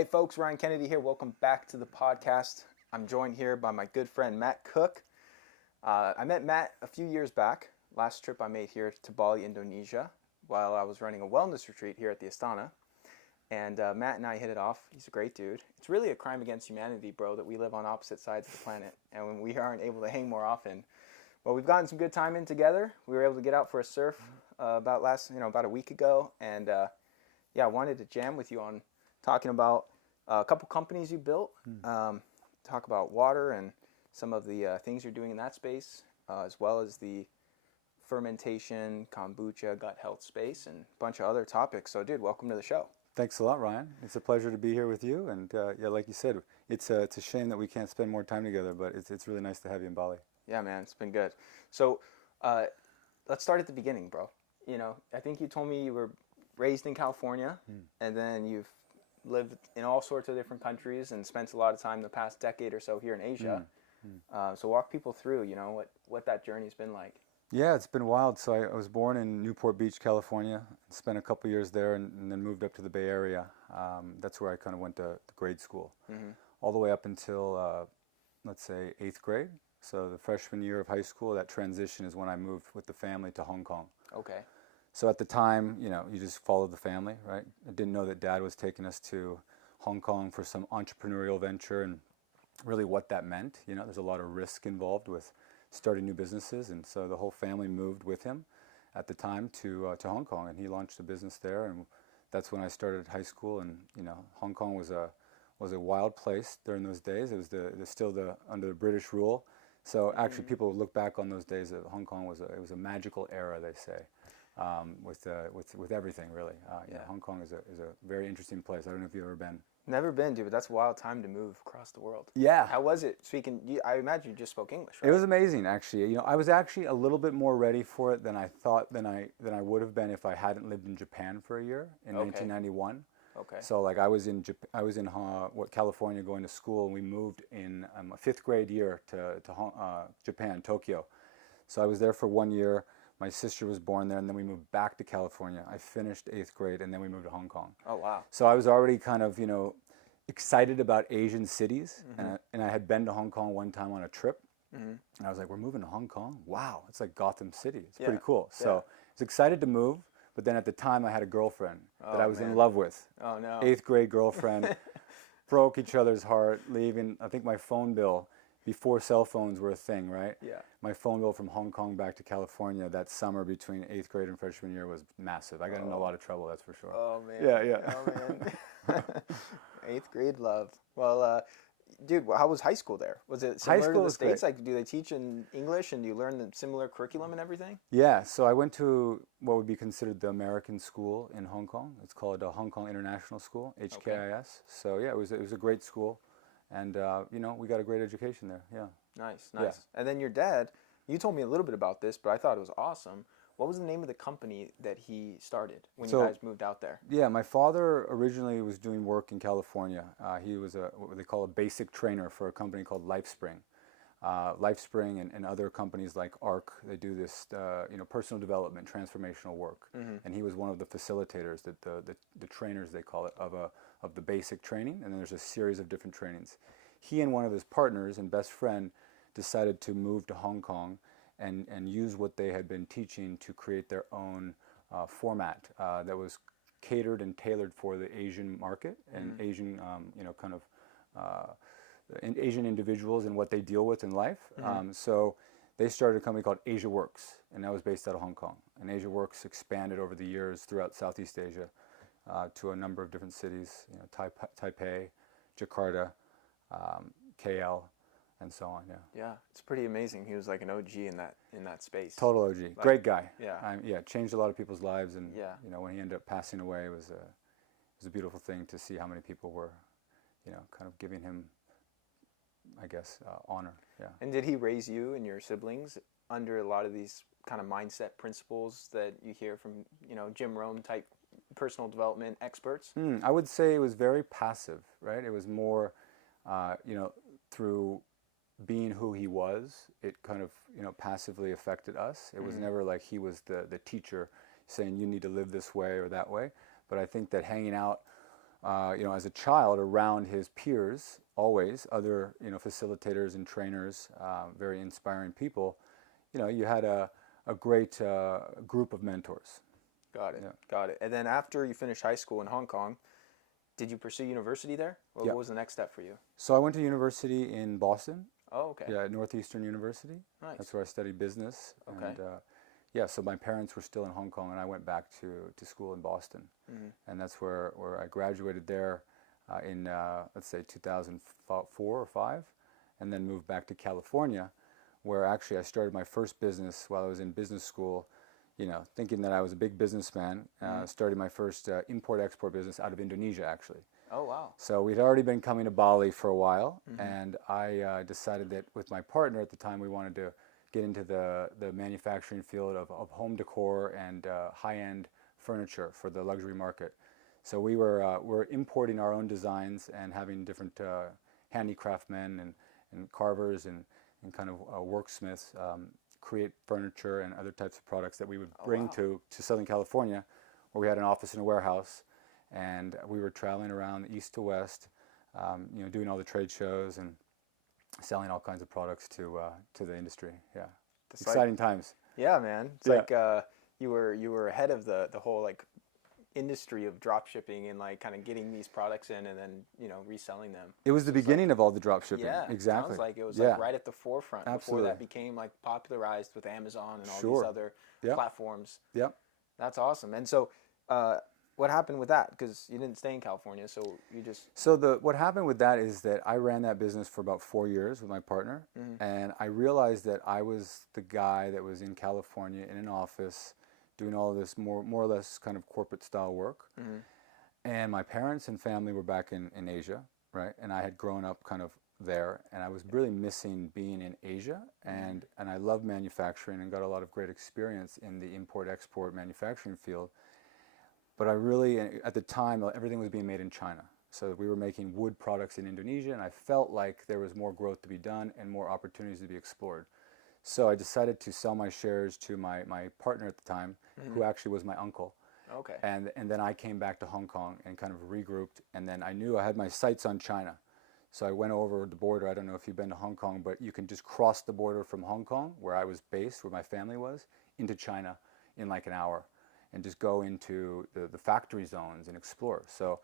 Hey folks, Ryan Kennedy here. Welcome back to the podcast. I'm joined here by my good friend Matt Cook. I met Matt a few years back. Last trip I made here to Bali, Indonesia, while I was running a wellness retreat here at the Astana. And Matt and I hit it off. He's a great dude. It's really a crime against humanity, bro, that we live on opposite sides of the planet and when we aren't able to hang more often. Well, we've gotten some good time in together. We were able to get out for a surf about a week ago, and I wanted to jam with you on talking about a couple companies you built, talk about water and some of the things you're doing in that space, as well as the fermentation, kombucha, gut health space, and a bunch of other topics. So, dude, welcome to the show. Thanks a lot, Ryan. It's a pleasure to be here with you. And like you said, it's a shame that we can't spend more time together, but it's really nice to have you in Bali. Yeah, man, it's been good. So, let's start at the beginning, bro. You know, I think you told me you were raised in California, and then you've lived in all sorts of different countries and spent a lot of time the past decade or so here in Asia. So walk people through, you know, what that journey's been like. Yeah, it's been wild. So I was born in Newport Beach, California, spent a couple years there, and then moved up to the Bay Area. That's where I kind of went to grade school, all the way up until, let's say, 8th grade. So the freshman year of high school, that transition is when I moved with the family to Hong Kong. Okay. So at the time, you know, you just followed the family, right? I didn't know that Dad was taking us to Hong Kong for some entrepreneurial venture and really what that meant. You know, there's a lot of risk involved with starting new businesses, and so the whole family moved with him at the time to Hong Kong, and he launched a business there, and that's when I started high school. And you know, Hong Kong was a wild place during those days. It was still under the British rule. So actually, people look back on those days that Hong Kong was a magical era, they say, with everything really. Hong Kong is a very interesting place. I don't know if you've ever been. Never been, dude, but that's a wild time to move across the world. Yeah. How was it I imagine you just spoke English, right? It was amazing, actually. You know, I was actually a little bit more ready for it than I thought than I would have been if I hadn't lived in Japan for a year in 1991. Okay. So like I was in California going to school, and we moved in a 5th grade year to Japan, Tokyo. So I was there for 1 year. My sister was born there, and then we moved back to California. I finished 8th grade, and then we moved to Hong Kong. Oh, wow. So I was already kind of, you know, excited about Asian cities, and I had been to Hong Kong one time on a trip, and I was like, we're moving to Hong Kong? Wow, it's like Gotham City. It's pretty cool. So I was excited to move, but then at the time I had a girlfriend that I was in love with. Oh, no. 8th grade girlfriend, broke each other's heart, leaving. I think my phone bill, before cell phones were a thing, right? Yeah. My phone bill from Hong Kong back to California that summer between 8th grade and freshman year was massive. I got in a lot of trouble, that's for sure. Oh, man. Yeah. Oh, man. 8th grade love. Well, dude, how was high school there? Was it similar to the States? Like, do they teach in English, and do you learn the similar curriculum and everything? Yeah, so I went to what would be considered the American school in Hong Kong. It's called Hong Kong International School, HKIS. Okay. So yeah, it was a great school, and you know, we got a great education there. Yeah. Nice. Yeah. And then your dad, you told me a little bit about this, but I thought it was awesome. What was the name of the company that he started when you guys moved out there? Yeah, my father originally was doing work in California. He was what they call a basic trainer for a company called LifeSpring. LifeSpring and other companies like ARC, they do this you know, personal development, transformational work. And he was one of the facilitators, the trainers they call it, of the basic training. And then there's a series of different trainings. He and one of his partners and best friend decided to move to Hong Kong and use what they had been teaching to create their own format that was catered and tailored for the Asian market and Asian, you know, kind of Asian individuals and what they deal with in life. So they started a company called Asia Works, and that was based out of Hong Kong. And Asia Works expanded over the years throughout Southeast Asia to a number of different cities, you know, Taipei, Jakarta, KL, and so on. Yeah, it's pretty amazing. He was like an OG in that space. Total OG, like, great guy. Yeah, changed a lot of people's lives, and yeah, you know, when he ended up passing away, it was a beautiful thing to see how many people were, you know, kind of giving him, I guess, honor. Yeah. And did he raise you and your siblings under a lot of these kind of mindset principles that you hear from, you know, Jim Rohn type personal development experts? I would say it was very passive, right? It was more, you know, through being who he was, it kind of, you know, passively affected us. It was never like he was the teacher saying you need to live this way or that way. But I think that hanging out as a child around his peers, always other, facilitators and trainers, very inspiring people, you had a great group of mentors. Got it. Yeah. Got it. And then after you finished high school in Hong Kong, did you pursue university there? Or Yeah. what was the next step for you? So I went to university in Boston. Oh, okay. Yeah, Northeastern University. Nice. That's where I studied business. Okay. And so my parents were still in Hong Kong, and I went back to school in Boston. Mm-hmm. And that's where I graduated there in, let's say, 2004 or 5, and then moved back to California, where actually I started my first business while I was in business school, thinking that I was a big businessman. Started my first import-export business out of Indonesia, actually. Oh, wow. So we'd already been coming to Bali for a while, and I decided that with my partner at the time, we wanted to get into the manufacturing field of home decor and high-end furniture for the luxury market. So we're importing our own designs and having different handicraftsmen and carvers and kind of worksmiths create furniture and other types of products that we would bring to Southern California, where we had an office and a warehouse. And we were traveling around east to west, doing all the trade shows and selling all kinds of products to the industry. Yeah, It's exciting times. Yeah, man. It's Yeah. like you were ahead of the whole like industry of drop shipping and like kind of getting these products in and then reselling them. It was the beginning of all the drop shipping. Yeah, exactly. Sounds like it was like right at the forefront Absolutely. before that became like popularized with Amazon and all Sure. these other Yep. platforms. Yep. That's awesome. And so, what happened with that? Because you didn't stay in California, so you just So what happened with that is that I ran that business for about 4 years with my partner, and I realized that I was the guy that was in California in an office doing all of this more or less kind of corporate style work. And my parents and family were back in Asia, right? And I had grown up kind of there, and I was really missing being in Asia, and I love manufacturing and got a lot of great experience in the import-export manufacturing field. But I really, at the time, everything was being made in China. So we were making wood products in Indonesia, and I felt like there was more growth to be done and more opportunities to be explored. So I decided to sell my shares to my partner at the time, who actually was my uncle. okay. And then I came back to Hong Kong and kind of regrouped, and then I knew I had my sights on China. So I went over the border. I don't know if you've been to Hong Kong, but you can just cross the border from Hong Kong, where I was based, where my family was, into China in like an hour, and just go into the factory zones and explore. So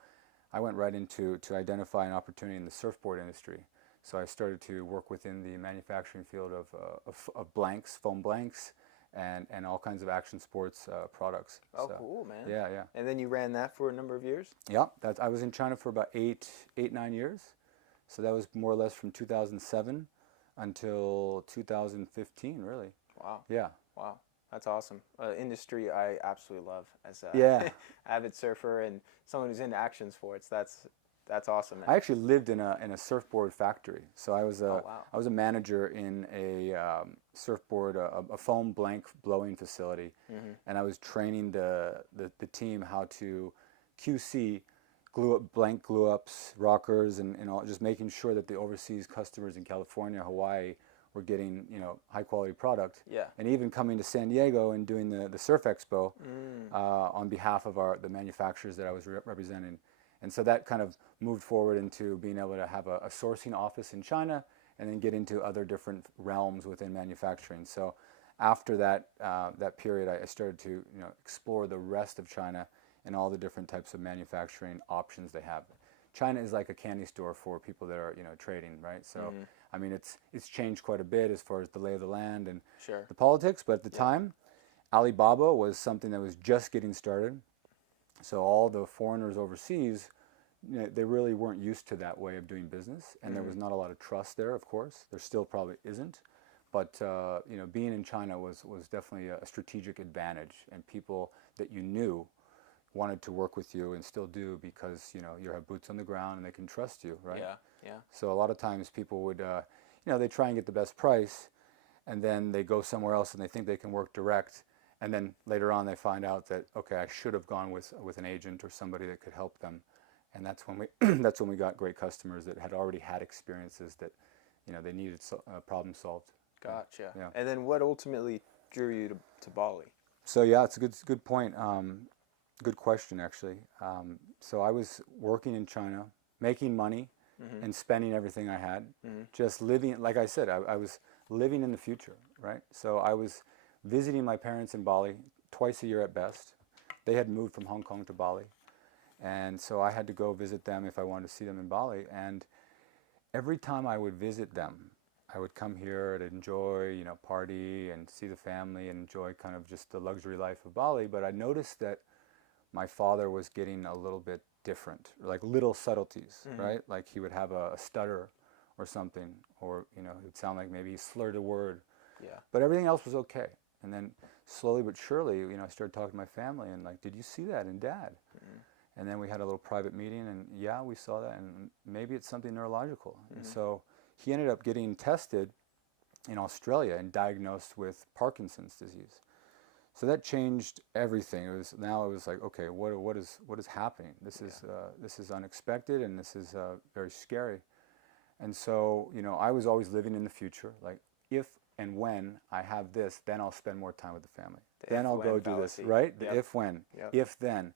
I went right into to identify an opportunity in the surfboard industry. So I started to work within the manufacturing field of blanks, foam blanks, and all kinds of action sports products. Oh, So, cool, man. yeah, yeah. And then you ran that for a number of years? Yeah, I was in China for about 9 years. So that was more or less from 2007 until 2015, really. Wow. Yeah. Wow. That's awesome. Industry I absolutely love as a Yeah. avid surfer and someone who's into action sports. That's awesome, man. I actually lived in a surfboard factory. So I was Oh, wow. I was a manager in a surfboard, a foam blank blowing facility, and I was training the team how to QC blank glue ups, rockers, and all, just making sure that the overseas customers in California, Hawaii, were getting high quality product. Yeah. And even coming to San Diego and doing the Surf Expo on behalf of the manufacturers that I was representing. And so that kind of moved forward into being able to have a sourcing office in China and then get into other different realms within manufacturing. So after that period, I started to explore the rest of China and all the different types of manufacturing options they have. China is like a candy store for people that are trading, right? So I mean, it's changed quite a bit as far as the lay of the land and Sure. the politics. But at the time, Alibaba was something that was just getting started. So all the foreigners overseas, they really weren't used to that way of doing business, and there was not a lot of trust there. Of course, there still probably isn't. But being in China was definitely a strategic advantage, and people that you knew wanted to work with you and still do because you have boots on the ground and they can trust you, right? Yeah. Yeah. So a lot of times people would they try and get the best price, and then they go somewhere else and they think they can work direct, and then later on they find out that okay, I should have gone with an agent or somebody that could help them, and that's when we that's when we got great customers that had already had experiences that they needed problem solved. Gotcha. Yeah. And then what ultimately drew you to Bali? So yeah, it's a good point. Good question, actually. So I was working in China, making money, and spending everything I had, just living, like I said, I was living in the future, right? So I was visiting my parents in Bali twice a year at best. They had moved from Hong Kong to Bali, and so I had to go visit them if I wanted to see them in Bali. And every time I would visit them, I would come here to enjoy, party and see the family and enjoy kind of just the luxury life of Bali. But I noticed that my father was getting a little bit different, like little subtleties, right? Like he would have a stutter or something, or, it would sound like maybe he slurred a word. Yeah. But everything else was okay. And then slowly but surely, I started talking to my family and like, did you see that in Dad? And then we had a little private meeting, and yeah, we saw that, and maybe it's something neurological. And so he ended up getting tested in Australia and diagnosed with Parkinson's disease. So that changed everything. It was like, okay, what is happening? This is unexpected, and this is very scary. And so, I was always living in the future. Like, if and when I have this, then I'll spend more time with the family. Then I'll go do this, right? The if when, if then.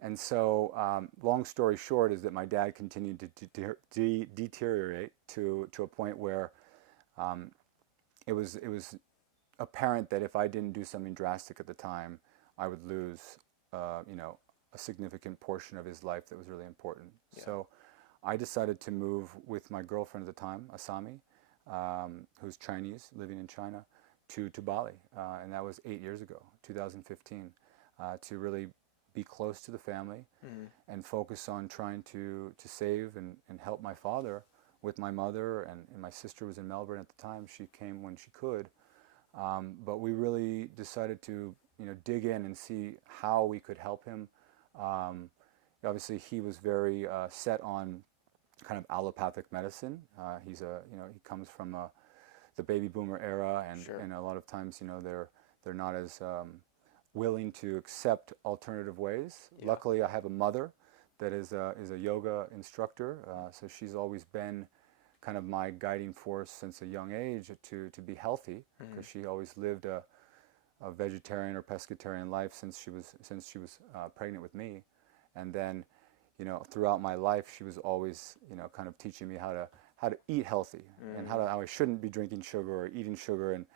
And so, long story short is that my dad continued to deteriorate to a point where it was apparent that if I didn't do something drastic at the time, I would lose, a significant portion of his life that was really important. Yeah. So I decided to move with my girlfriend at the time, Asami, who's Chinese, living in China, to Bali. And that was 8 years ago, 2015, to really be close to the family and focus on trying to save and help my father with my mother, and my sister was in Melbourne at the time. She came when she could. But we really decided to, dig in and see how we could help him. Obviously, he was very set on kind of allopathic medicine. He comes from the baby boomer era, and a lot of times, they're not as willing to accept alternative ways. Yeah. Luckily, I have a mother that is a yoga instructor, so she's always been kind of my guiding force since a young age to be healthy, because she always lived a vegetarian or pescatarian life since she was pregnant with me. And then, throughout my life, she was always, kind of teaching me how to eat healthy and how I shouldn't be drinking sugar or eating sugar. And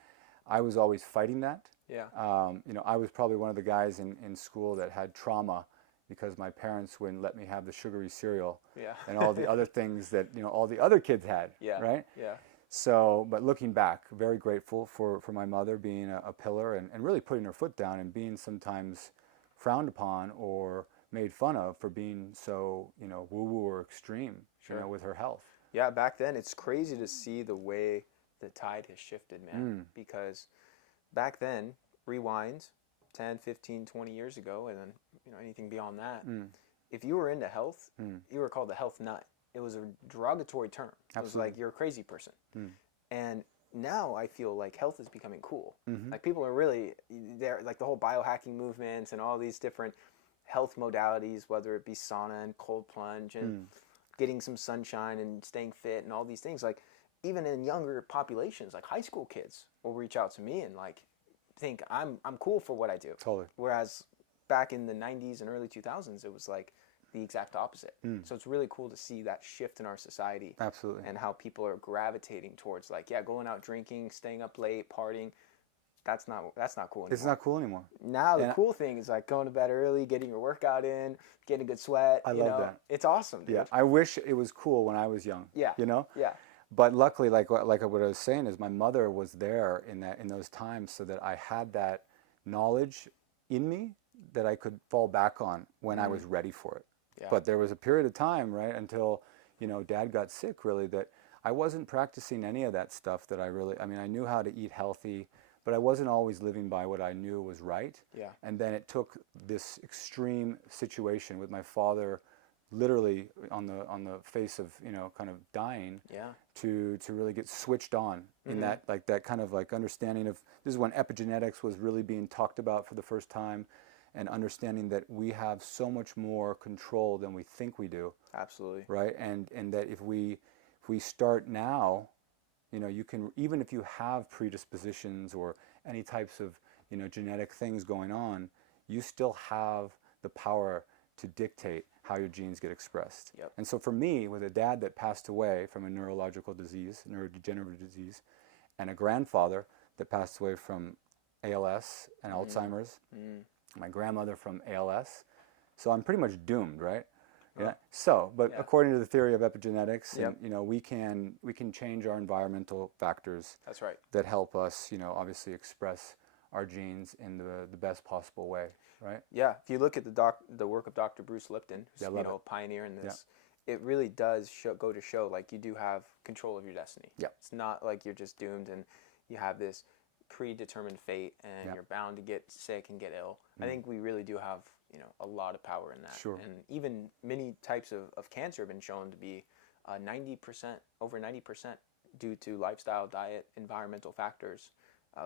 I was always fighting that. Yeah. I was probably one of the guys in school that had trauma because my parents wouldn't let me have the sugary cereal and all the other things that, all the other kids had. Yeah. Right? Yeah. So, but looking back, very grateful for my mother being a pillar and really putting her foot down and being sometimes frowned upon or made fun of for being so, woo-woo or extreme, with her health. Yeah, back then it's crazy to see the way the tide has shifted, man, because back then, rewind 10, 15, 20 years ago, and then, anything beyond that, if you were into health, you were called a health nut. It was a derogatory term. Absolutely. It was like, you're a crazy person. And now I feel like health is becoming cool. Like, people are really, they're like the whole biohacking movements and all these different health modalities, whether it be sauna and cold plunge and getting some sunshine and staying fit and all these things. Like, even in younger populations, like high school kids will reach out to me and like think I'm cool for what I do. Totally. Whereas back in the 90s and early 2000s, it was like the exact opposite. So it's really cool to see that shift in our society. Absolutely. And how people are gravitating towards like, going out drinking, staying up late, partying. That's not cool anymore. It's not cool anymore. Now the cool thing is like going to bed early, getting your workout in, getting a good sweat. I love that. It's awesome, dude. Yeah. I wish it was cool when I was young. Yeah. Yeah. But luckily, like what I was saying, is my mother was there in those times, so that I had that knowledge in me that I could fall back on when I was ready for it. Yeah. But there was a period of time, right, until Dad got sick, really, that I wasn't practicing any of that stuff that I knew how to eat healthy, but I wasn't always living by what I knew was right. Yeah. And then it took this extreme situation with my father literally on the face of, kind of dying, to really get switched on in that kind of like understanding of, this is when epigenetics was really being talked about for the first time, and understanding that we have so much more control than we think we do. Absolutely. Right? And that if we start now, you can, even if you have predispositions or any types of, genetic things going on, you still have the power to dictate how your genes get expressed. Yep. And so for me, with a dad that passed away from a neurological disease, neurodegenerative disease, and a grandfather that passed away from ALS and Alzheimer's, my grandmother from ALS, so I'm pretty much doomed, right? Yeah. So, but according to the theory of epigenetics, and, you know, we can change our environmental factors. That's right. That help us, you know, obviously express our genes in the best possible way, right? Yeah. If you look at the work of Dr. Bruce Lipton, who's a pioneer in this, it really does go to show like you do have control of your destiny. Yeah. It's not like you're just doomed and you have this predetermined fate and you're bound to get sick and get ill. I think we really do have, you know, a lot of power in that. Sure. And even many types of cancer have been shown to be 90%, over 90% due to lifestyle, diet, environmental factors.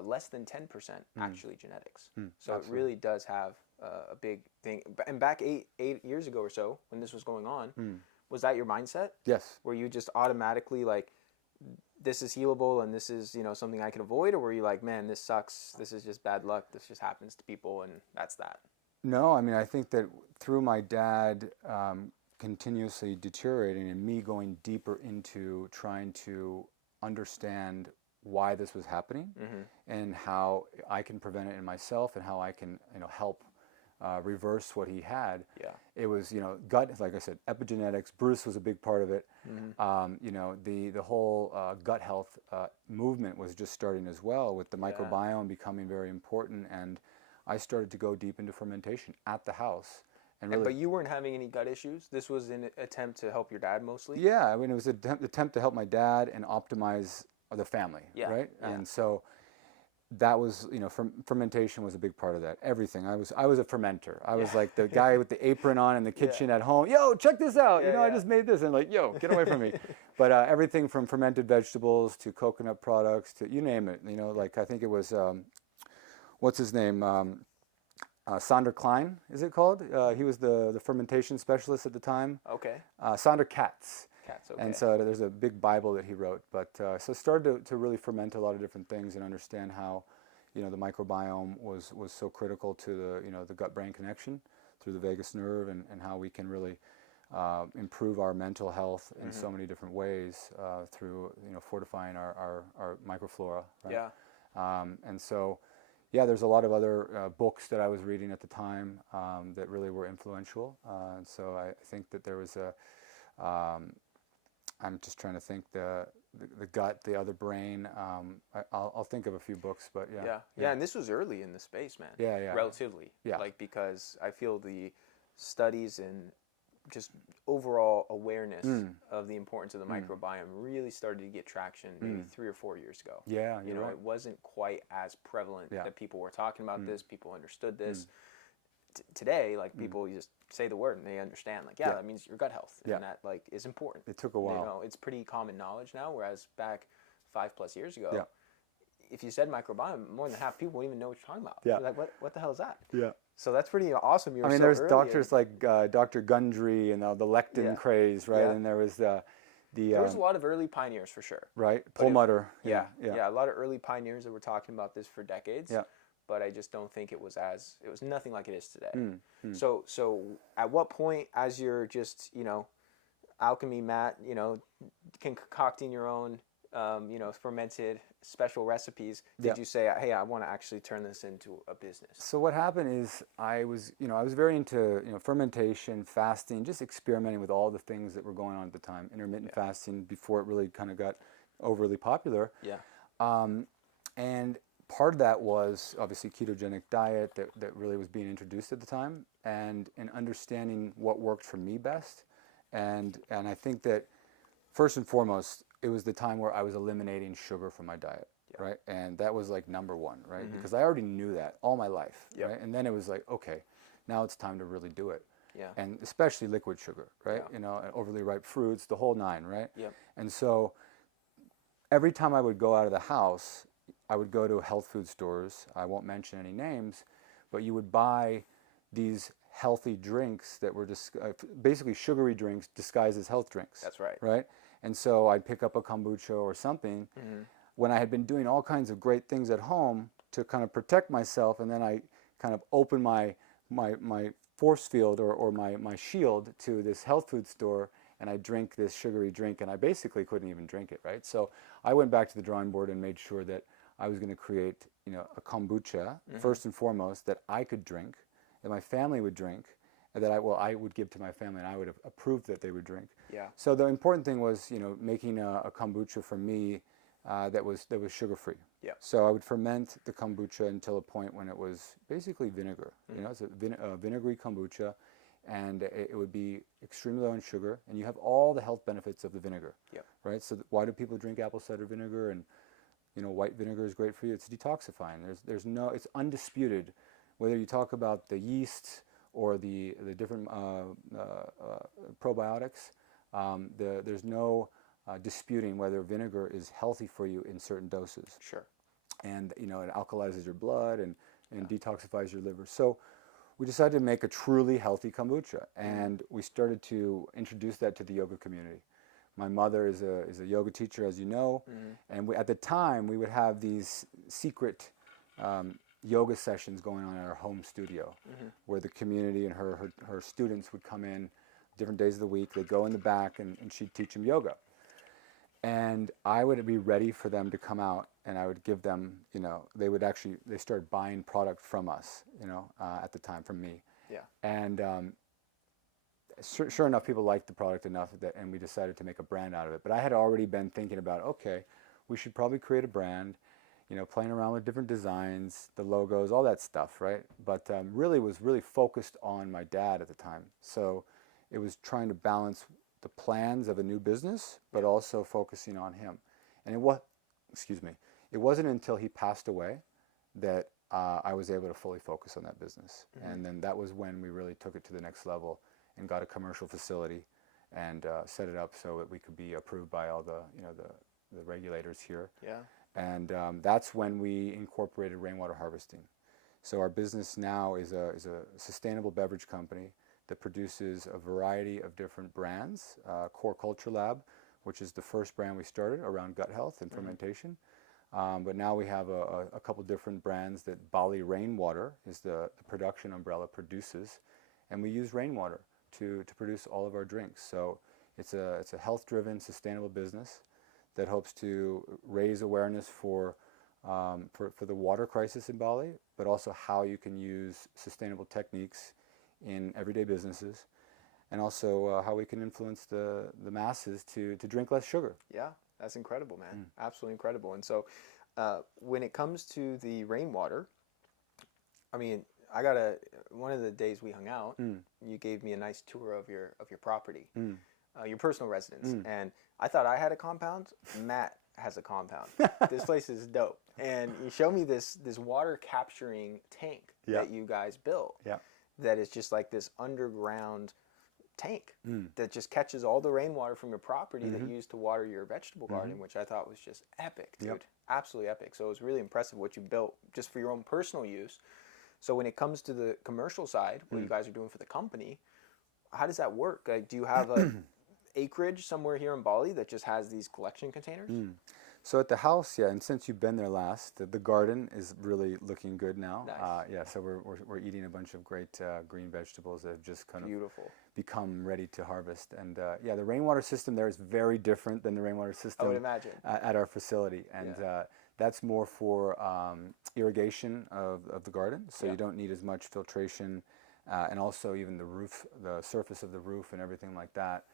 Less than 10% actually genetics. So absolutely. It really does have a big thing. And back eight years ago or so, when this was going on, was that your mindset? Yes. Were you just automatically like, this is healable and this is, you know, something I can avoid? Or were you like, man, this sucks, this is just bad luck, this just happens to people and that's that? No, I mean, I think that through my dad continuously deteriorating and me going deeper into trying to understand why this was happening and how I can prevent it in myself and how I can, you know, help reverse what he had. Yeah. It was, you know, gut, like I said, epigenetics. Bruce was a big part of it. You know, the whole gut health movement was just starting as well, with the microbiome becoming very important. And I started to go deep into fermentation at the house. And really, but you weren't having any gut issues? This was an attempt to help your dad mostly? Yeah, I mean, it was an attempt to help my dad and optimize the family, right? Yeah. And so that was, you know, fermentation was a big part of that. Everything. I was a fermenter. I was like the guy with the apron on in the kitchen at home. Yo, check this out. You know, I just made this. And like, yo, get away from me. But everything from fermented vegetables to coconut products to you name it. You know, like I think it was, what's his name? Sander Klein, is it called? He was the fermentation specialist at the time. Okay. Sander Katz. Okay. And so there's a big Bible that he wrote. But so started to really ferment a lot of different things and understand how, you know, the microbiome was so critical to the, you know, the gut-brain connection through the vagus nerve and how we can really improve our mental health in so many different ways through, you know, fortifying our microflora. Right? Yeah. And so, yeah, there's a lot of other books that I was reading at the time that really were influential. And so I think that there was a, I'm just trying to think the gut, the other brain. I'll think of a few books, but yeah. And this was early in the space, man. Yeah. Relatively. Yeah. Like, because I feel the studies and just overall awareness of the importance of the microbiome really started to get traction maybe 3 or 4 years ago. Yeah, you know, right. It wasn't quite as prevalent that people were talking about this, people understood this. Today, like, people just say the word and they understand, like, that means your gut health, and that, like, is important. It took a while. You know, it's pretty common knowledge now, whereas back 5+ years ago, if you said microbiome, more than half people wouldn't even know what you're talking about. Yeah. You're like, what the hell is that? Yeah. So that's pretty awesome. I mean, there's doctors like Dr. Gundry and the lectin craze, right? And there was there was a lot of early pioneers for sure. Right. Perlmutter. Yeah. A lot of early pioneers that were talking about this for decades. Yeah. But I just don't think it was nothing like it is today. So at what point, as you're just, you know, alchemy, Matt, you know, concocting your own, you know, fermented special recipes, did you say, hey, I want to actually turn this into a business? So what happened is I was very into, you know, fermentation, fasting, just experimenting with all the things that were going on at the time, intermittent fasting before it really kind of got overly popular. Yeah. And part of that was obviously ketogenic diet that really was being introduced at the time, and understanding what worked for me best. And I think that first and foremost, it was the time where I was eliminating sugar from my diet, right? And that was like number one, right? Because I already knew that all my life, right? And then it was like, okay, now it's time to really do it. Yeah. And especially liquid sugar, right? You know, overly ripe fruits, the whole nine, right? Yep. And so every time I would go out of the house, I would go to health food stores. I won't mention any names, but you would buy these healthy drinks that were basically sugary drinks disguised as health drinks. That's right. Right? And so I'd pick up a kombucha or something when I had been doing all kinds of great things at home to kind of protect myself, and then I kind of open my my force field or my shield to this health food store, and I drink this sugary drink, and I basically couldn't even drink it, right? So I went back to the drawing board and made sure that I was going to create, a kombucha, first and foremost, that I could drink, that my family would drink, and that I would give to my family, and I would have approved that they would drink. Yeah. So the important thing was, making a kombucha for me that was sugar-free. Yeah. So I would ferment the kombucha until a point when it was basically vinegar. It's a vinegary kombucha, and it would be extremely low in sugar, and you have all the health benefits of the vinegar. Yeah. Right. So why do people drink apple cider vinegar? And white vinegar is great for you. It's detoxifying. It's undisputed, whether you talk about the yeast or the different probiotics. There's no disputing whether vinegar is healthy for you in certain doses. Sure. And it alkalizes your blood and detoxifies your liver. So we decided to make a truly healthy kombucha, and we started to introduce that to the yoga community. My mother is a yoga teacher, as you know, and at the time we would have these secret yoga sessions going on in our home studio, where the community and her students would come in different days of the week. They'd go in the back, and she'd teach them yoga. And I would be ready for them to come out, and I would give them, they started buying product from us, at the time, from me. Yeah. And sure enough, people liked the product enough and we decided to make a brand out of it. But I had already been thinking about, okay, we should probably create a brand, playing around with different designs, the logos, all that stuff, right? But was really focused on my dad at the time. So it was trying to balance the plans of a new business, but also focusing on him. And it wasn't until he passed away that I was able to fully focus on that business. And then that was when we really took it to the next level and got a commercial facility and set it up so that we could be approved by all the regulators here. Yeah. And that's when we incorporated rainwater harvesting. So our business now is a sustainable beverage company that produces a variety of different brands. Core Culture Lab, which is the first brand we started around gut health and fermentation. But now we have a couple different brands that Bali Rainwater is the production umbrella produces. And we use rainwater to produce all of our drinks. So it's a health-driven, sustainable business that hopes to raise awareness for the water crisis in Bali, but also how you can use sustainable techniques in everyday businesses, and also how we can influence the masses to drink less sugar. Yeah, that's incredible, man. Absolutely incredible. And so when it comes to the rainwater, I mean, one of the days we hung out, you gave me a nice tour of your property, your personal residence, and I thought I had a compound. Matt has a compound. This place is dope. And you show me this water capturing tank that you guys built. Yeah. That is just like this underground tank that just catches all the rainwater from your property that you use to water your vegetable garden, which I thought was just epic, dude. Yep. Absolutely epic. So it was really impressive what you built just for your own personal use. So when it comes to the commercial side, what you guys are doing for the company, how does that work? Like, do you have a acreage somewhere here in Bali that just has these collection containers? So at the house, yeah, and since you've been there last, the garden is really looking good now. Nice. Yeah, so we're eating a bunch of great green vegetables that have just kind Beautiful. of become ready to harvest. And yeah, the rainwater system there is very different than the rainwater system I would imagine. At our facility. And that's more for irrigation of the garden, so you don't need as much filtration, and also even the surface of the roof and everything like that.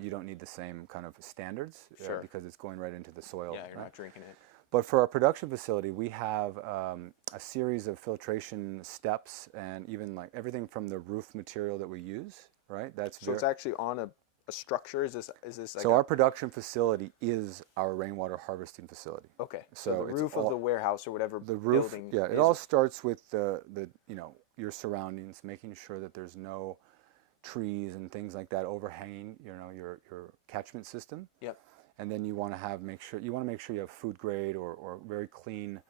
You don't need the same kind of standards because it's going right into the soil. Yeah, you're not drinking it. But for our production facility, we have a series of filtration steps, and even like everything from the roof material that we use, right? So it's actually on a structure? Is this like so our production facility is our rainwater harvesting facility. Okay. So the roof of the warehouse or whatever the roof, building. Yeah, it all starts with the your surroundings, making sure that there's no trees and things like that overhanging, your catchment system. Yep. And then you want to make sure you have food grade or very clean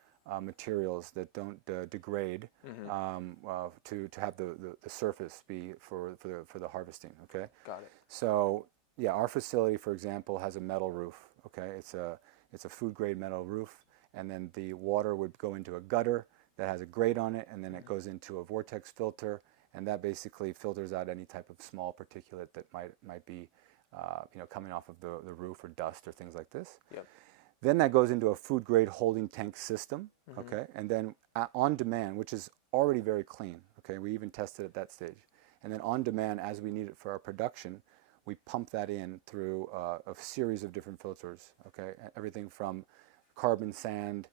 materials that don't degrade to have the surface be for the harvesting. Okay. Got it. So yeah, our facility, for example, has a metal roof. Okay, it's a food grade metal roof, and then the water would go into a gutter that has a grate on it, and then it goes into a vortex filter, and that basically filters out any type of small particulate that might be coming off of the roof or dust or things like this. Yep. Then that goes into a food grade holding tank system, okay? And then on demand, which is already very clean, okay? We even tested at that stage. And then on demand, as we need it for our production, we pump that in through a series of different filters, okay? Everything from carbon sand,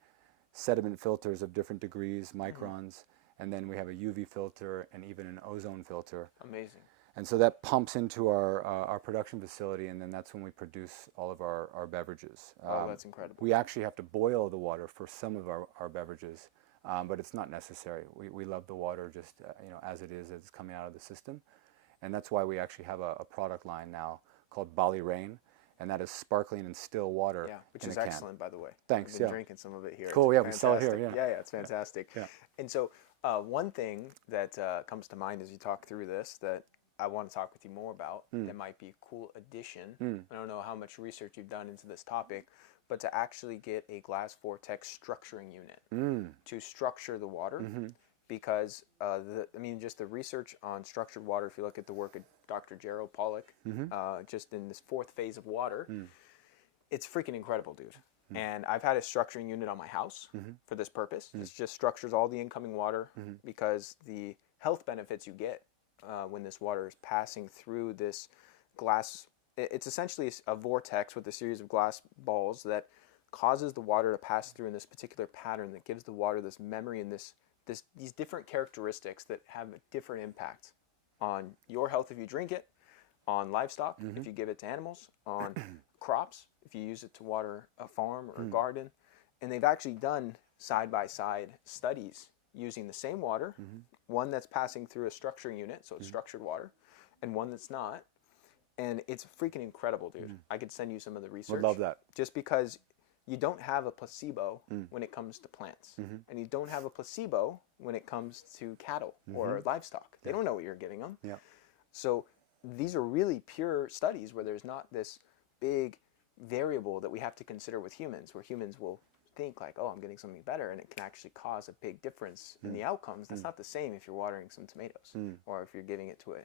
sediment filters of different degrees, microns, and then we have a UV filter and even an ozone filter. Amazing. And so that pumps into our production facility, and then that's when we produce all of our beverages. Oh, that's incredible. We actually have to boil the water for some of our beverages, but it's not necessary. We love the water just as it is, as it's coming out of the system. And that's why we actually have a product line now called Bali Rain, and that is sparkling and still water. Yeah, which in is a can. excellent, by the way. Thanks. I've been drinking some of it here. Cool. It's Yeah, we sell it here. fantastic. Yeah. It's fantastic. Yeah. And so one thing that comes to mind as you talk through this that I want to talk with you more about that might be a cool addition. I don't know how much research you've done into this topic, but to actually get a glass vortex structuring unit to structure the water. Because just the research on structured water, if you look at the work of Dr. Gerald Pollack, just in this fourth phase of water, it's freaking incredible, dude. And I've had a structuring unit on my house for this purpose. It just structures all the incoming water because the health benefits you get when this water is passing through this glass. It's essentially a vortex with a series of glass balls that causes the water to pass through in this particular pattern that gives the water this memory and these different characteristics that have a different impact on your health if you drink it, on livestock if you give it to animals, on crops if you use it to water a farm or a garden. And they've actually done side-by-side studies using the same water, one that's passing through a structuring unit, so it's structured water, and one that's not. And it's freaking incredible, dude. I could send you some of the research. Would love that. Just because you don't have a placebo when it comes to plants. And you don't have a placebo when it comes to cattle or livestock. They don't know what you're giving them. Yeah. So these are really pure studies where there's not this big variable that we have to consider with humans, where humans will think like, oh, I'm getting something better, and it can actually cause a big difference in the outcomes. That's not the same if you're watering some tomatoes or if you're giving it to a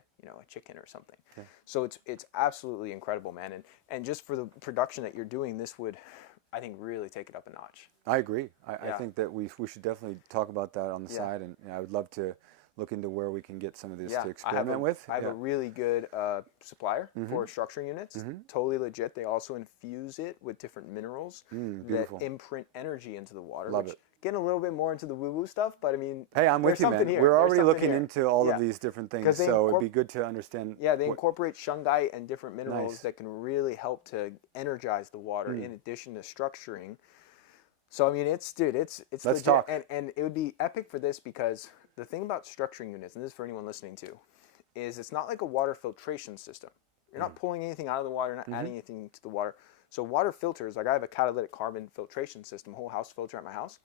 chicken or something. Yeah. So it's absolutely incredible, man. And just for the production that you're doing, this would, I think, really take it up a notch. I agree. I think that we should definitely talk about that on the side, and I would love to look into where we can get some of this to experiment with. I have a really good supplier for structuring units. Totally legit. They also infuse it with different minerals that imprint energy into the water. Love it. Getting a little bit more into the woo-woo stuff, but I mean, hey, I'm with you, man. Here. We're already looking into all of these different things, so it'd be good to understand. Yeah, they incorporate shungite and different minerals that can really help to energize the water in addition to structuring. So I mean, it's Let's legit. talk. And it would be epic for this because the thing about structuring units, and this is for anyone listening to, is it's not like a water filtration system. You're not pulling anything out of the water, not adding anything to the water. So water filters, like I have a catalytic carbon filtration system, whole house filter at my house.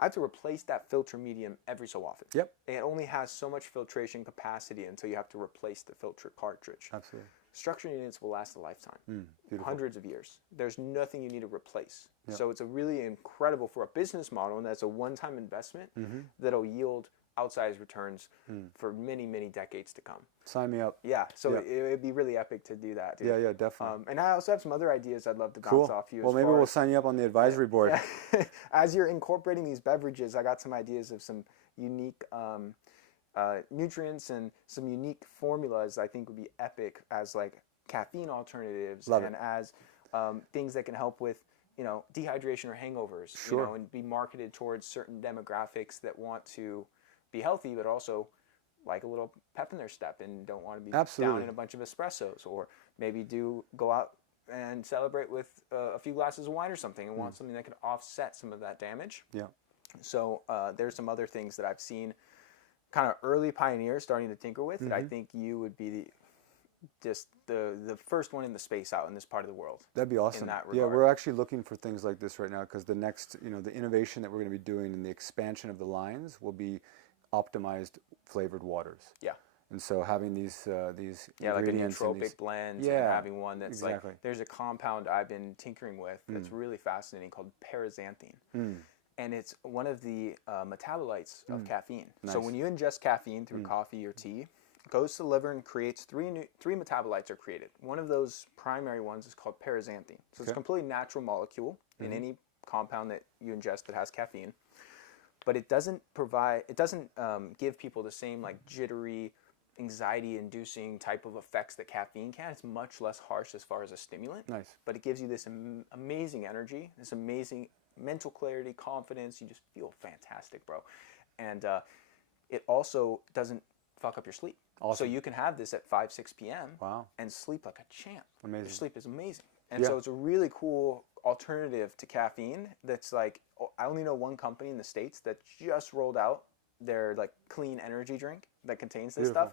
I have to replace that filter medium every so often. Yep. And it only has so much filtration capacity until you have to replace the filter cartridge. Absolutely. Structuring units will last a lifetime, hundreds of years. There's nothing you need to replace. Yep. So it's a really incredible for a business model, and that's a one-time investment that'll yield outsized returns for many, many decades to come. Sign me up. Yeah, so it'd be really epic to do that, dude. Yeah, definitely. And I also have some other ideas I'd love to bounce off you. Well, maybe we'll sign you up on the advisory board. As you're incorporating these beverages, I got some ideas of some unique nutrients and some unique formulas I think would be epic as like caffeine alternatives as things that can help with dehydration or hangovers, and be marketed towards certain demographics that want to be healthy but also like a little pep in their step and don't want to be down in a bunch of espressos, or maybe go out and celebrate with a few glasses of wine or something and want something that can offset some of that damage. Yeah. So there's some other things that I've seen kind of early pioneers starting to tinker with that I think you would be the first one in the space out in this part of the world. That'd be awesome. In that regard. Yeah, we're actually looking for things like this right now because the next, the innovation that we're going to be doing and the expansion of the lines will be optimized flavored waters. Yeah. And so having these like a nootropic blend, and having one that's like, there's a compound I've been tinkering with that's really fascinating called paraxanthine. and it's one of the metabolites of caffeine. Nice. So when you ingest caffeine through coffee or tea, it goes to the liver and creates three metabolites are created. One of those primary ones is called paraxanthine. So it's a completely natural molecule in any compound that you ingest that has caffeine. But it doesn't give people the same like jittery, anxiety-inducing type of effects that caffeine can. It's much less harsh as far as a stimulant. Nice. But it gives you this amazing energy, this amazing mental clarity, confidence. You just feel fantastic, bro. And it also doesn't fuck up your sleep. Awesome. So you can have this at 5, 6 p.m. Wow. and sleep like a champ. Amazing. Your sleep is amazing. And so it's a really cool alternative to caffeine that's like, I only know one company in the States that just rolled out their like clean energy drink that contains this stuff,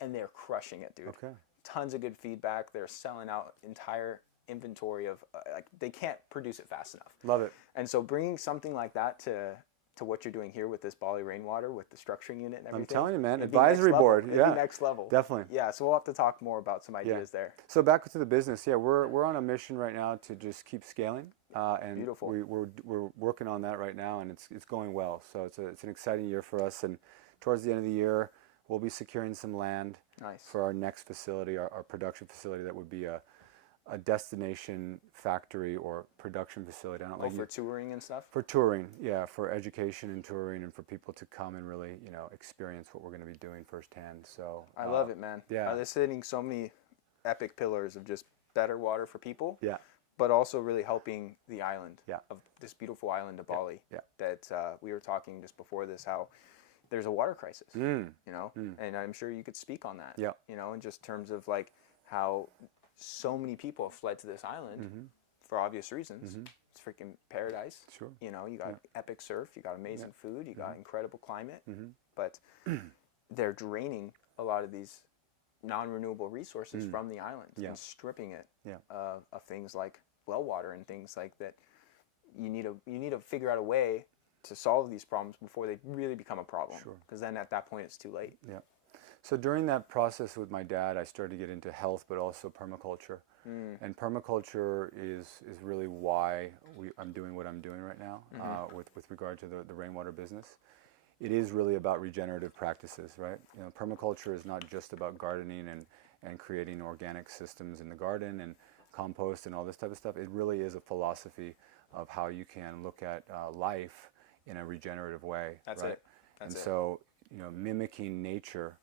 and they're crushing it, dude. Okay. Tons of good feedback. They're selling out entire inventory of like they can't produce it fast enough. Love it. And so bringing something like that to what you're doing here with this Bali Rainwater, with the structuring unit and everything. I'm telling you, man, advisory board. It'd be next level. Definitely. Yeah, so we'll have to talk more about some ideas there. So back to the business. Yeah, we're on a mission right now to just keep scaling. And Beautiful. We're working on that right now, and it's going well. So it's an exciting year for us. And towards the end of the year, we'll be securing some land for our next facility, our production facility that would be a destination factory or production facility. I don't like for touring and stuff? For touring, yeah, for education and touring, and for people to come and really, experience what we're going to be doing firsthand. So I love it, man. Yeah. They're setting so many epic pillars of just better water for people. Yeah. But also really helping the island of this beautiful island of Bali. Yeah. That we were talking just before this, how there's a water crisis, and I'm sure you could speak on that, in just terms of like how so many people have fled to this island for obvious reasons. It's freaking paradise. Sure. You got epic surf, you got amazing food, you got incredible climate, but they're draining a lot of these non-renewable resources from the island and stripping it of things like well water and things like that. You need to figure out a way to solve these problems before they really become a problem. Sure. Because then at that point it's too late. Yeah. So during that process with my dad, I started to get into health, but also permaculture. And permaculture is really why I'm doing what I'm doing right now with regard to the rainwater business. It is really about regenerative practices, right? Permaculture is not just about gardening and creating organic systems in the garden and compost and all this type of stuff. It really is a philosophy of how you can look at life in a regenerative way. That's right? it. That's and it. so, mimicking nature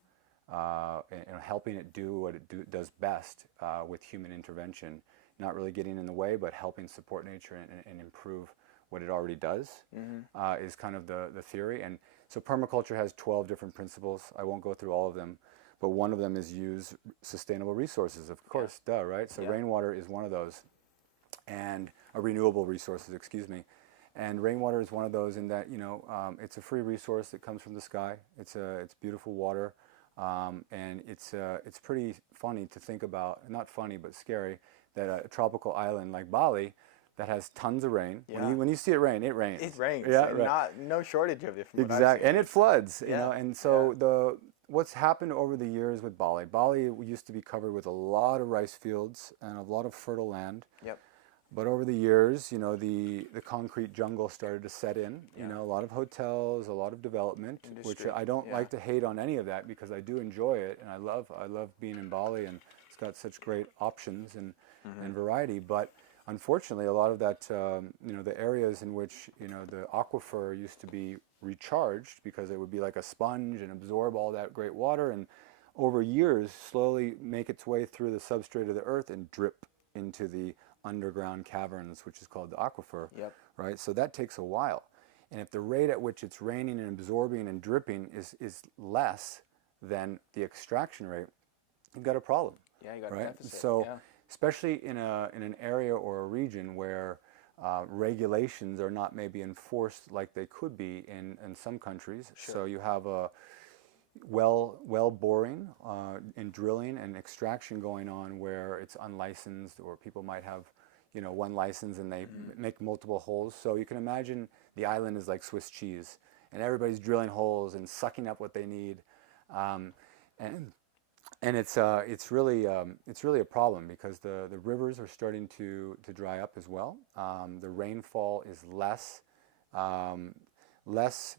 and helping it do what it does best with human intervention, not really getting in the way, but helping support nature and improve what it already does is kind of the theory. And so permaculture has 12 different principles. I won't go through all of them, but one of them is use sustainable resources, of course, right? So rainwater is one of those, and renewable resources, excuse me. And rainwater is one of those in that, it's a free resource that comes from the sky. It's beautiful water. And it's pretty funny to think about, not funny, but scary, that a tropical island like Bali that has tons of rain. When you see it rain, it rains. It rains. Yeah, right. No shortage of it. From what I've exactly. seen. And it floods, and so what's happened over the years with Bali, used to be covered with a lot of rice fields and a lot of fertile land. Yep. But over the years, the concrete jungle started to set in. A lot of hotels, a lot of development, Industry. which I don't like to hate on any of that because I do enjoy it, and I love being in Bali, and it's got such great options and variety. But unfortunately, a lot of that, the areas in which the aquifer used to be recharged, because it would be like a sponge and absorb all that great water, and over years slowly make its way through the substrate of the earth and drip into the underground caverns, which is called the aquifer, right? So that takes a while. And if the rate at which it's raining and absorbing and dripping is less than the extraction rate, you've got a problem. Yeah, you got a deficit. So especially in an area or a region where regulations are not maybe enforced like they could be in some countries. Sure. So you have a well boring and drilling and extraction going on where it's unlicensed, or people might have one license and they make multiple holes. So you can imagine the island is like Swiss cheese, and everybody's drilling holes and sucking up what they need, and it's really a problem because the rivers are starting to dry up as well. The rainfall is less um, less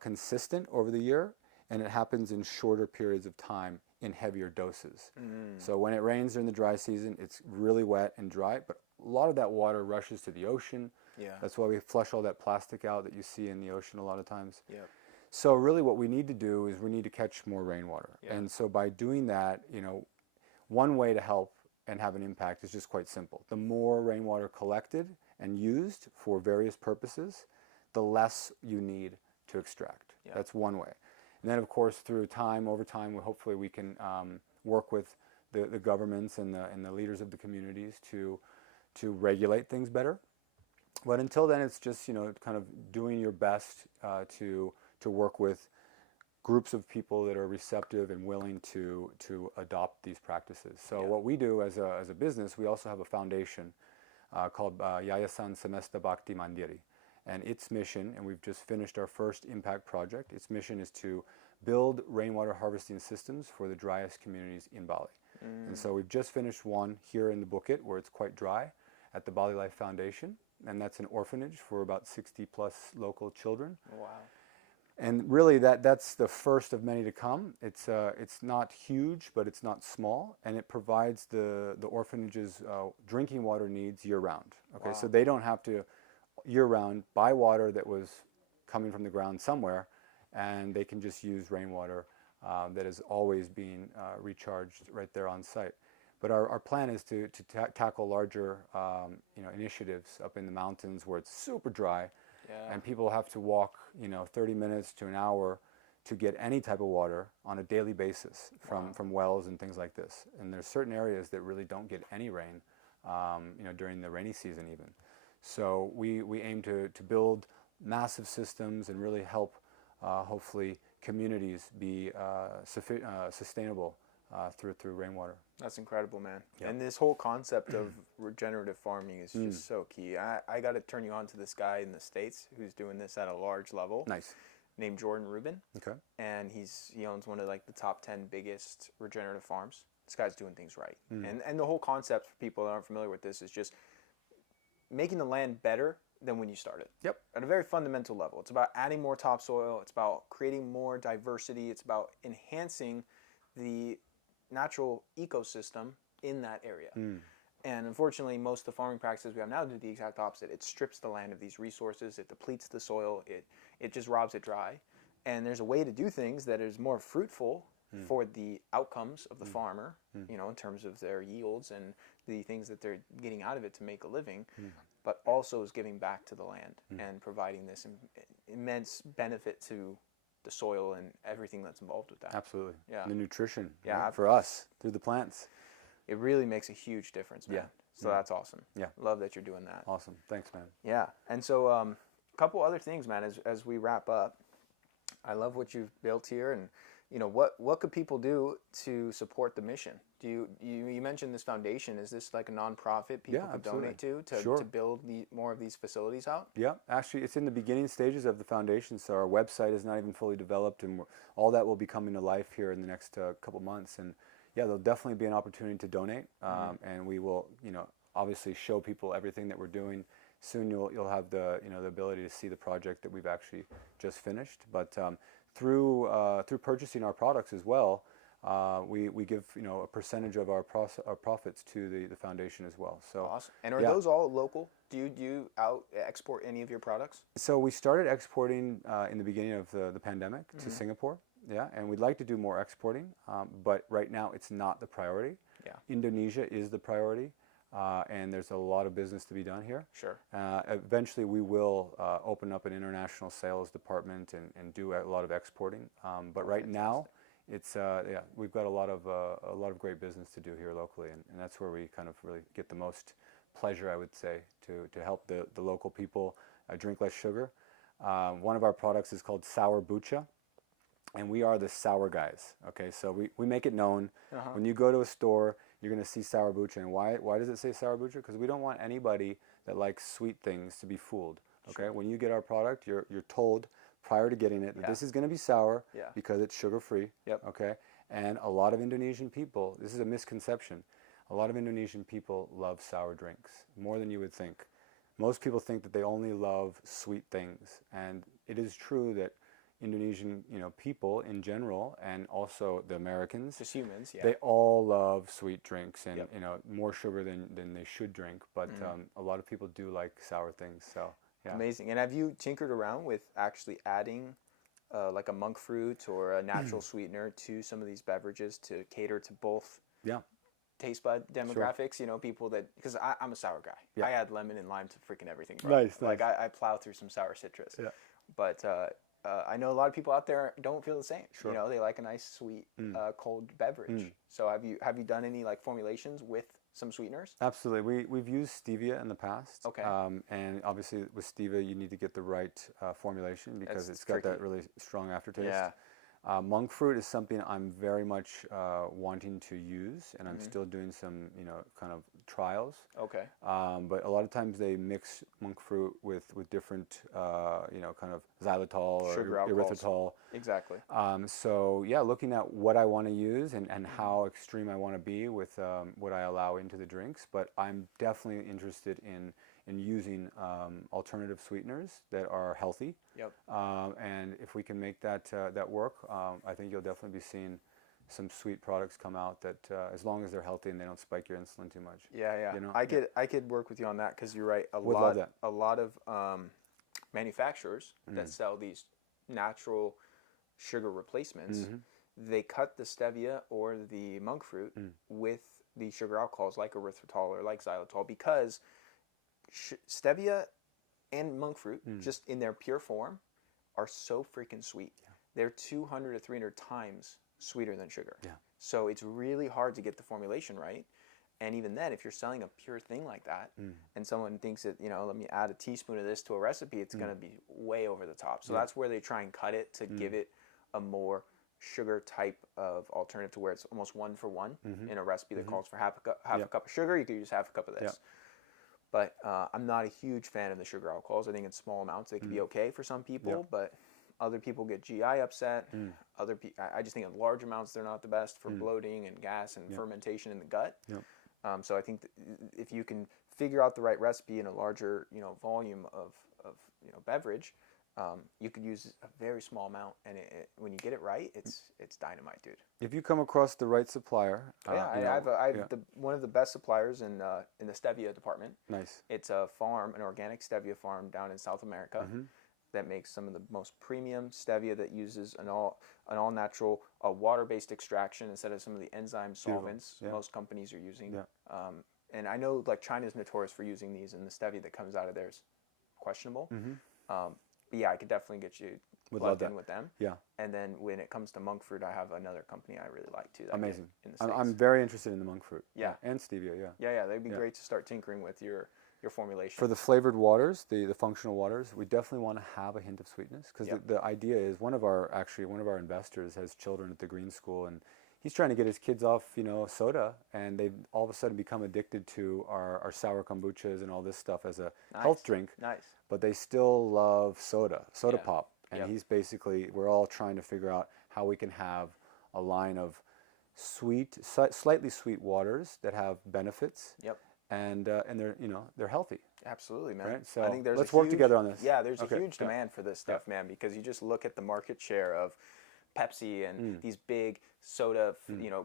consistent over the year, and it happens in shorter periods of time in heavier doses. So when it rains during the dry season, it's really wet and dry, but a lot of that water rushes to the ocean. Yeah. That's why we flush all that plastic out that you see in the ocean a lot of times. Yep. So really what we need to do is we need to catch more rainwater. Yeah. And so by doing that, one way to help and have an impact is just quite simple. The more rainwater collected and used for various purposes, the less you need to extract. Yeah. That's one way. And then, of course, through time, over time, hopefully we can work with the governments and the leaders of the communities to regulate things better. But until then, it's just kind of doing your best to work with groups of people that are receptive and willing to adopt these practices. So what we do as a business, we also have a foundation called Yayasan Semesta Bhakti Mandiri. And its mission, and we've just finished our first impact project, its mission is to build rainwater harvesting systems for the driest communities in Bali. And so we've just finished one here in the Bukit where it's quite dry at the Bali Life Foundation, and that's an orphanage for about 60 plus local children. Wow. And really that's the first of many to come. It's not huge, but it's not small, and it provides the orphanage's drinking water needs year round. Okay, Wow. so they don't have to year-round buy water that was coming from the ground somewhere, and they can just use rainwater that is always being recharged right there on site. But our plan is to tackle larger initiatives up in the mountains where it's super dry, and people have to walk 30 minutes to an hour to get any type of water on a daily basis from wells and things like this. And there's certain areas that really don't get any rain during the rainy season even. So we aim to build massive systems and really help, hopefully, communities be sustainable through rainwater. That's incredible, man. Yep. And this whole concept of regenerative farming is just so key. I got to turn you on to this guy in the States who's doing this at a large level. Nice. Named Jordan Rubin. Okay. And he owns one of the top 10 biggest regenerative farms. This guy's doing things right. And the whole concept for people that aren't familiar with this is just making the land better than when you started. Yep. At a very fundamental level. It's about adding more topsoil. It's about creating more diversity. It's about enhancing the natural ecosystem in that area. And unfortunately, most of the farming practices we have now do the exact opposite. It strips the land of these resources. It depletes the soil. It just robs it dry. And there's a way to do things that is more fruitful for the outcomes of the farmer, in terms of their yields and the things that they're getting out of it to make a living, but also is giving back to the land and providing this immense benefit to the soil and everything that's involved with that. Absolutely. Yeah. The nutrition. Yeah. Right, for us through the plants. It really makes a huge difference, man. Yeah. So that's awesome. Yeah. Love that you're doing that. Awesome. Thanks, man. Yeah. And so a couple other things, man, as we wrap up. I love what you've built here, and what could people do to support the mission? You mentioned this foundation. Is this like a nonprofit people could donate to build more of these facilities out? Yeah, actually, it's in the beginning stages of the foundation, so our website is not even fully developed, and all that will be coming to life here in the next couple months. And yeah, there'll definitely be an opportunity to donate, and we will, obviously show people everything that we're doing. Soon you'll have the the ability to see the project that we've actually just finished. But through purchasing our products as well, we give a percentage of our profits to the foundation as well. So awesome. And are those all local? Do you export any of your products? So we started exporting in the beginning of the pandemic to Singapore. Yeah, and we'd like to do more exporting, but right now it's not the priority. Yeah. Indonesia is the priority. And there's a lot of business to be done here. Sure. Eventually, we will open up an international sales department and do a lot of exporting. But right now, it's we've got a lot of great business to do here locally, and that's where we kind of really get the most pleasure, I would say, to help the local people drink less sugar. One of our products is called Sour Bucha, and we are the sour guys. Okay, so we make it known. When you go to a store, you're going to see sour bucha. And why does it say sour bucha? Because we don't want anybody that likes sweet things to be fooled. Okay, sure. When you get our product, you're told prior to getting it that this is going to be sour because it's sugar free. Yep. Okay, and a lot of Indonesian people, this is a misconception, a lot of Indonesian people love sour drinks more than you would think. most people think that they only love sweet things, and it is true that Indonesian, people in general, and also the Americans, Just humans, yeah. they all love sweet drinks, and more sugar than they should drink. But a lot of people do like sour things. So yeah. Amazing. And have you tinkered around with actually adding like a monk fruit or a natural sweetener to some of these beverages to cater to both taste bud demographics? Sure. People that, because I'm a sour guy. Yeah. I add lemon and lime to freaking everything, bro. Nice. Like I plow through some sour citrus. Yeah. But I know a lot of people out there don't feel the same. Sure. They like a nice sweet cold beverage. So have you done any like formulations with some sweeteners? Absolutely. We've used stevia in the past. Okay. And obviously with stevia, you need to get the right formulation because it's got tricky. that really strong aftertaste. Yeah. Monk fruit is something I'm very much wanting to use, and I'm still doing some, kind of trials. Okay. But a lot of times they mix monk fruit with different, kind of xylitol or Sugar alcohols. erythritol. Exactly. So yeah, looking at what I want to use and how extreme I want to be with what I allow into the drinks. But I'm definitely interested in using alternative sweeteners that are healthy. Yep. And if we can make that work, I think you'll definitely be seeing some sweet products come out that, as long as they're healthy and they don't spike your insulin too much. Yeah. I could work with you on that, because you're right. A lot of manufacturers that sell these natural sugar replacements, they cut the stevia or the monk fruit with the sugar alcohols like erythritol or like xylitol, because stevia and monk fruit, just in their pure form, are so freaking sweet. Yeah. They're 200 to 300 times sweeter than sugar. Yeah. So it's really hard to get the formulation right. And even then, if you're selling a pure thing like that, and someone thinks that, let me add a teaspoon of this to a recipe, it's going to be way over the top. So that's where they try and cut it to give it a more sugar type of alternative, to where it's almost 1 for 1 in a recipe that calls for half a cup of sugar. You could use half a cup of this. Yeah. But I'm not a huge fan of the sugar alcohols. I think in small amounts they can be okay for some people, but other people get GI upset. I just think in large amounts they're not the best for bloating and gas and fermentation in the gut. So I think that if you can figure out the right recipe in a larger volume of beverage, you could use a very small amount, and when you get it right, it's dynamite, dude. If you come across the right supplier, I have one of the best suppliers in the stevia department. Nice. It's an organic stevia farm down in South America that makes some of the most premium stevia, that uses an all natural water-based extraction instead of some of the enzyme solvents most companies are using. Yeah. And I know like China's notorious for using these, and the stevia that comes out of there is questionable. But yeah, I could definitely get you plugged in with them. Yeah. And then when it comes to monk fruit, I have another company I really like too. Amazing. I'm very interested in the monk fruit. Yeah. And stevia, Yeah, they'd be great to start tinkering with your formulation. For the flavored waters, the functional waters, we definitely want to have a hint of sweetness, because the idea is one of our investors has children at the green school, and he's trying to get his kids off, soda, and they've all of a sudden become addicted to our sour kombuchas and all this stuff as a health drink. Nice. But they still love soda pop. And he's basically, we're all trying to figure out how we can have a line of slightly sweet waters that have benefits. Yep. And they're healthy. Absolutely, man. Right? So I think let's work together on this. Yeah, there's a huge demand for this stuff, man, because you just look at the market share of Pepsi and these big soda,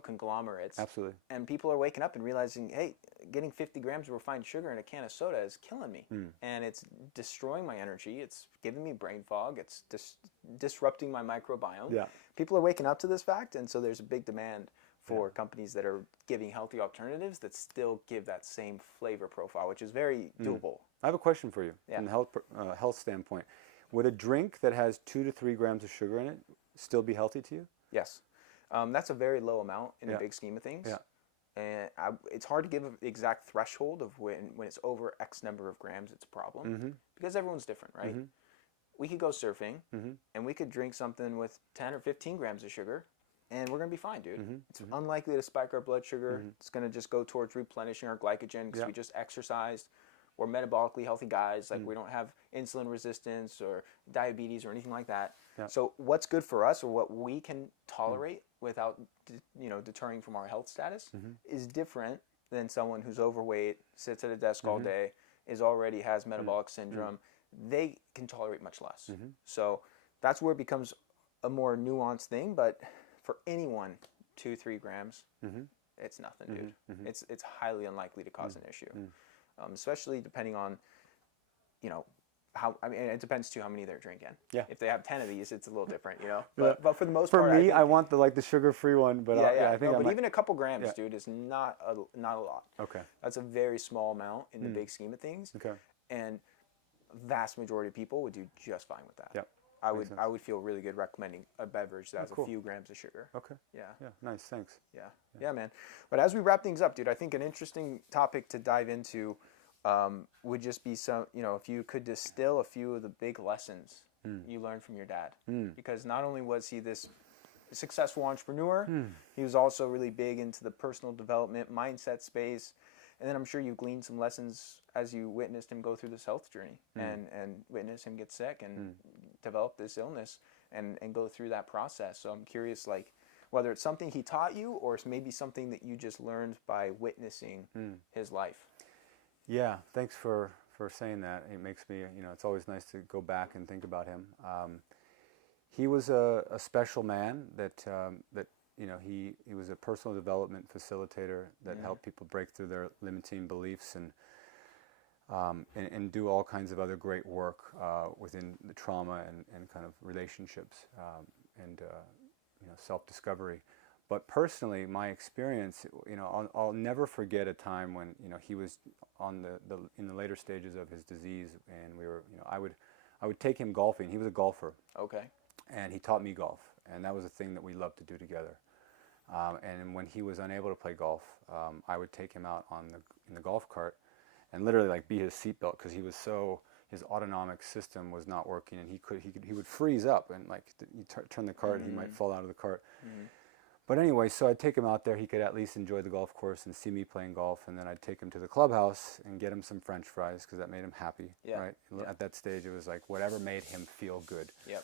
conglomerates. Absolutely. And people are waking up and realizing, hey, getting 50 grams of refined sugar in a can of soda is killing me. And it's destroying my energy. It's giving me brain fog. It's disrupting my microbiome. Yeah. People are waking up to this fact, and so there's a big demand for companies that are giving healthy alternatives that still give that same flavor profile, which is very doable. I have a question for you from the health standpoint. Would a drink that has 2 to 3 grams of sugar in it still be healthy to you? Yes. That's a very low amount in the big scheme of things. Yeah. And it's hard to give an exact threshold of when it's over X number of grams, it's a problem, because everyone's different, right? We could go surfing, and we could drink something with 10 or 15 grams of sugar, and we're going to be fine, dude. It's unlikely to spike our blood sugar. It's going to just go towards replenishing our glycogen because we just exercised. We're metabolically healthy guys. Like, we don't have insulin resistance or diabetes or anything like that. Yeah. So what's good for us, or what we can tolerate without deterring from our health status, is different than someone who's overweight, sits at a desk all day, already has metabolic syndrome, they can tolerate much less. So that's where it becomes a more nuanced thing. But for anyone, 2-3 grams, it's nothing, dude. It's highly unlikely to cause an issue, especially depending on, you know, how, I mean, it depends too how many they're drinking. Yeah. If they have 10 of these, it's a little different, you know. But for the most part, for me, I want the sugar-free one. But I think but even a couple grams, dude, is not a lot. Okay. That's a very small amount in the big scheme of things. Okay. And vast majority of people would do just fine with that. Yeah. I would feel really good recommending a beverage that has a few grams of sugar. Okay. Yeah. Yeah. Nice. Thanks. Yeah, man. But as we wrap things up, dude, I think an interesting topic to dive into would just be some, you know, if you could distill a few of the big lessons you learned from your dad. Because not only was he this successful entrepreneur, he was also really big into the personal development mindset space. And then I'm sure you gleaned some lessons as you witnessed him go through this health journey and witnessed him get sick and develop this illness and go through that process. So I'm curious, like, whether it's something he taught you or it's maybe something that you just learned by witnessing his life. Yeah, thanks for saying that. It makes me, you know, it's always nice to go back and think about him. He was a special man that you know, he was a personal development facilitator that helped people break through their limiting beliefs and do all kinds of other great work within the trauma and kind of relationships and you know, self-discovery. But personally, my experience, you know, I'll never forget a time when, you know, he was on in the later stages of his disease, and we were, you know, I would take him golfing. He was a golfer. Okay. And he taught me golf, and that was a thing that we loved to do together. And when he was unable to play golf, I would take him out in the golf cart, and literally like be his seatbelt, because he was his autonomic system was not working, and he would freeze up, and like you turn the cart, he might fall out of the cart. But anyway, so I'd take him out there. He could at least enjoy the golf course and see me playing golf, and then I'd take him to the clubhouse and get him some French fries because that made him happy, right? Yeah. At that stage, it was like whatever made him feel good. Yep.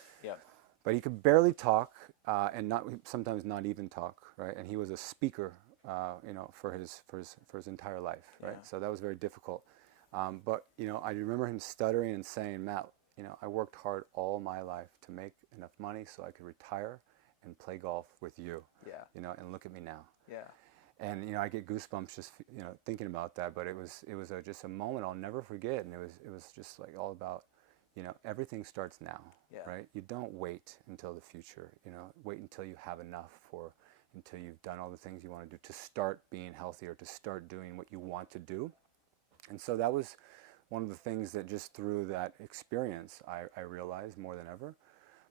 But he could barely talk, and sometimes not even talk, right? And he was a speaker, you know, for his entire life, right? So that was very difficult. But you know, I remember him stuttering and saying, "Matt, you know, I worked hard all my life to make enough money so I could retire and play golf with you. You know, and look at me now." And you know, I get goosebumps just, you know, thinking about that. But it was just a moment I'll never forget, and it was just like all about, you know, everything starts now, right? You don't wait until the future, you know, wait until you have enough until you've done all the things you want to do to start being healthy or to start doing what you want to do. And so that was one of the things that just through that experience I realized more than ever.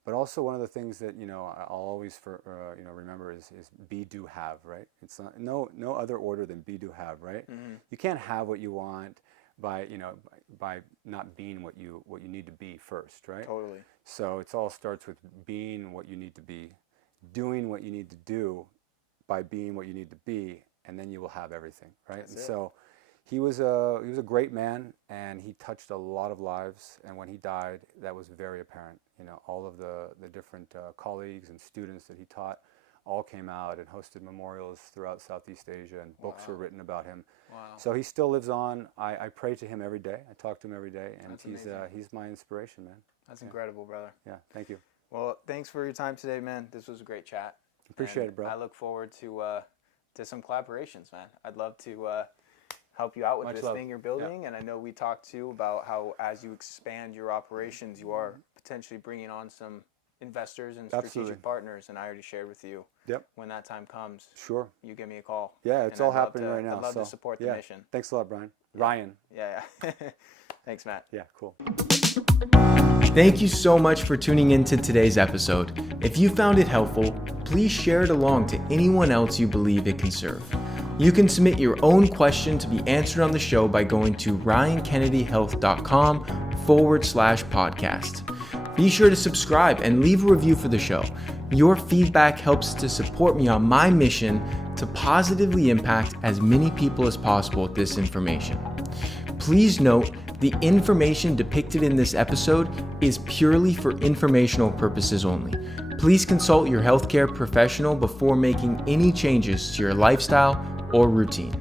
But also one of the things that, you know, I'll always you know, remember is be, do, have, right? It's not, no other order than be, do, have, right? You can't have what you want by, you know, by not being what you need to be first, right? Totally. So it all starts with being what you need to be, doing what you need to do by being what you need to be, and then you will have everything, right? That's and it. So he was a great man, and he touched a lot of lives, and when he died, that was very apparent. You know, all of the different colleagues and students that he taught all came out and hosted memorials throughout Southeast Asia, and books were written about him. So he still lives on. I pray to him every day. I talk to him every day, and he's my inspiration, man. That's incredible, brother. Yeah, thank you. Well, thanks for your time today, man. This was a great chat. Appreciate it, bro. I look forward to some collaborations, man. I'd love to help you out with this thing you're building, and I know we talked too about how as you expand your operations, you are potentially bringing on some investors and strategic partners, and I already shared with you. When that time comes, you give me a call. Yeah, it's all happening right now. I'd love to support the mission. Thanks a lot, Brian. Ryan. Yeah. Thanks, Matt. Yeah, cool. Thank you so much for tuning into today's episode. If you found it helpful, please share it along to anyone else you believe it can serve. You can submit your own question to be answered on the show by going to ryankennedyhealth.com/podcast. Be sure to subscribe and leave a review for the show. Your feedback helps to support me on my mission to positively impact as many people as possible with this information. Please note, the information depicted in this episode is purely for informational purposes only. Please consult your healthcare professional before making any changes to your lifestyle or routine.